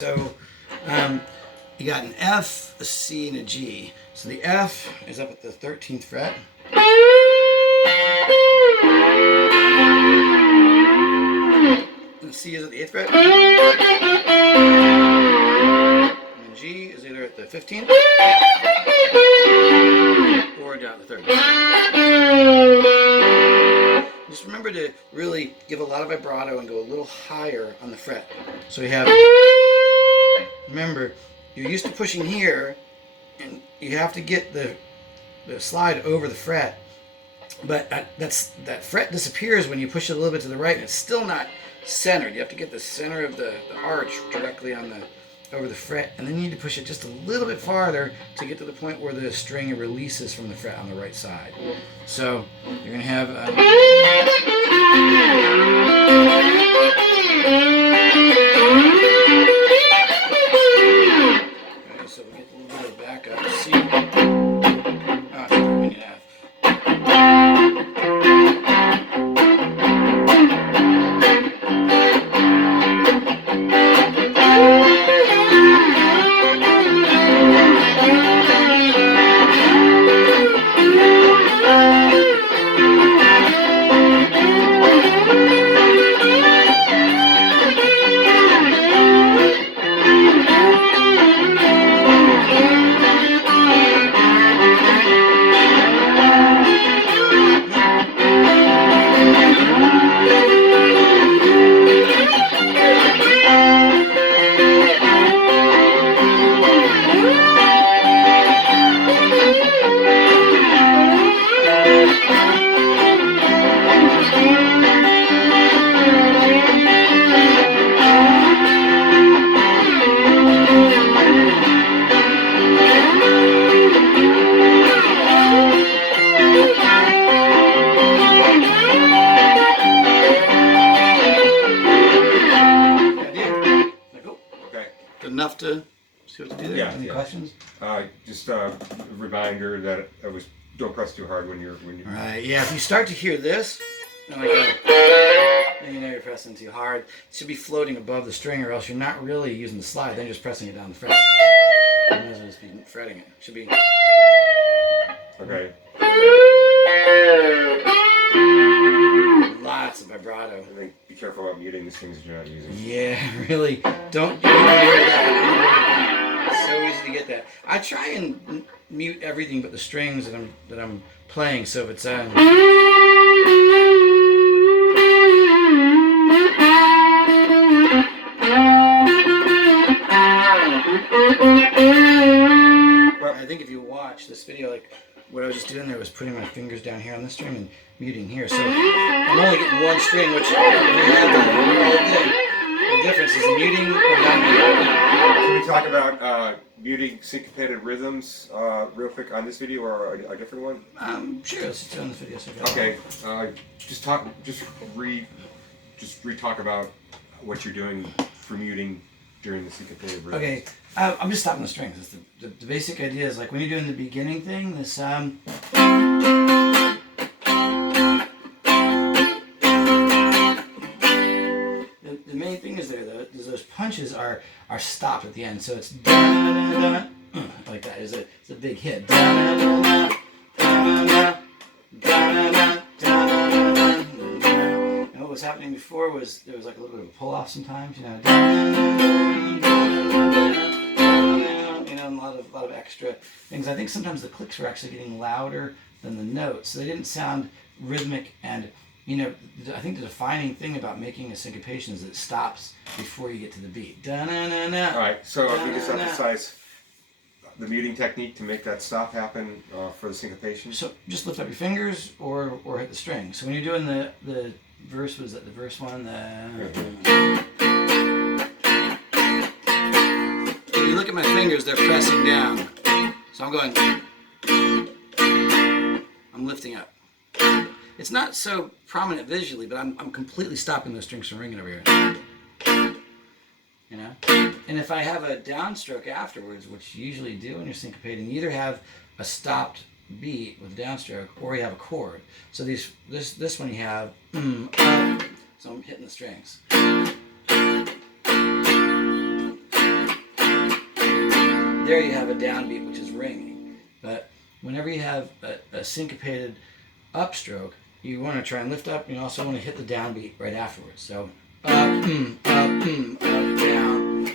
So you got an F, a C, and a G. So the F is up at the 13th fret. And the C is at the 8th fret. And the G is either at the 15th or down the 3rd. Just remember to really give a lot of vibrato and go a little higher on the fret. So we have, remember, you're used to pushing here, and you have to get the slide over the fret. But that fret disappears when you push it a little bit to the right, and it's still not centered. You have to get the center of the arch directly on over the fret, and then you need to push it just a little bit farther to get to the point where the string releases from the fret on the right side. So you're going to have okay, so we get a little bit of backup. C. We need F. Enough to see what to do there? Yeah. Any questions? Just a reminder that don't press too hard when you're. Right. Yeah. If you start to hear this, then you know you're pressing too hard. It should be floating above the string, or else you're not really using the slide. Then you're just pressing it down the fret. You might as well just be fretting it. It should be. Okay. Lots of vibrato. I think be careful about muting these things that you're not using. Yeah, really. Don't hear that. It's so easy to get that. I try and mute everything but the strings that I'm playing. So if it's I think if you watch this video, like what I was just doing there was putting my fingers down here on this string and muting here. So I'm only getting one string, which if you have the whole thing, the difference is muting or not muting. Can we talk about muting syncopated rhythms real quick on this video or a different one? Sure. Let's just do it on this video. So okay. Just re-talk about what you're doing for muting during the syncopated rhythms. Okay. I'm just stopping the strings. It's the basic idea is like when you're doing the beginning thing, this the main thing is those punches are stopped at the end, so it's like that. It's a big hit. And what was happening before was there was like a little bit of a pull off sometimes, you know. A lot of extra things. I think sometimes the clicks were actually getting louder than the notes, so they didn't sound rhythmic. And I think the defining thing about making a syncopation is that it stops before you get to the beat. All right. So if we just emphasize the muting technique to make that stop happen for the syncopation. So just lift up your fingers or hit the string. So when you're doing the verse, was that the verse one? If you look at my fingers, they're pressing down. So I'm going, I'm lifting up. It's not so prominent visually, but I'm completely stopping those strings from ringing over here. You know? And if I have a downstroke afterwards, which you usually do when you're syncopating, you either have a stopped beat with downstroke or you have a chord. So this one you have up, so I'm hitting the strings. there you have a downbeat, which is ringing. But whenever you have a syncopated upstroke, you want to try and lift up. You also want to hit the downbeat right afterwards. So up, down, up, down, up, down,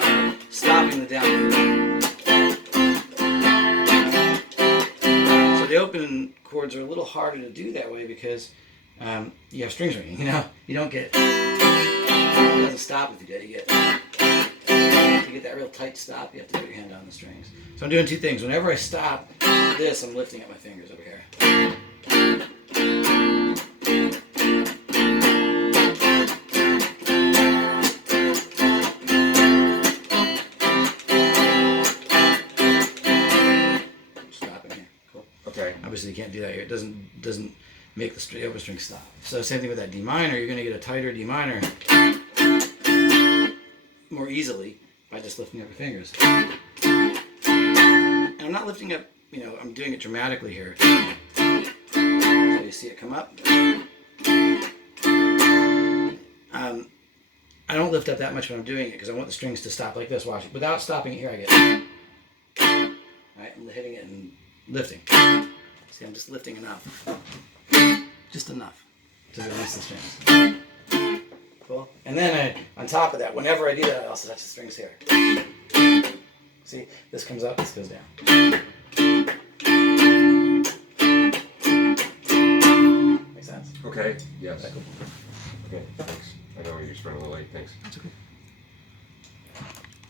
up, stopping the downbeat. So the open chords are a little harder to do that way because you have strings ringing. You know, you don't get. It doesn't stop if you do. You get. To get that real tight stop, you have to put your hand on the strings. So I'm doing two things. Whenever I stop this, I'm lifting up my fingers over here. Stopping here. Cool. Okay. Obviously, you can't do that here. It doesn't make the open string stop. So same thing with that D minor. You're going to get a tighter D minor more easily by just lifting up your fingers. And I'm not lifting up, you know, I'm doing it dramatically here. So you see it come up. I don't lift up that much when I'm doing it because I want the strings to stop like this. Watch it. Without stopping it here, I get. Right, I'm hitting it and lifting. See, I'm just lifting enough. Just enough to release the strings. Cool. And then on top of that, whenever I do that, I also touch the strings here. See, this comes up, this goes down. Make sense? Okay. Yes. Cool. Okay. Thanks. I know you're just running a little late. Thanks. That's okay.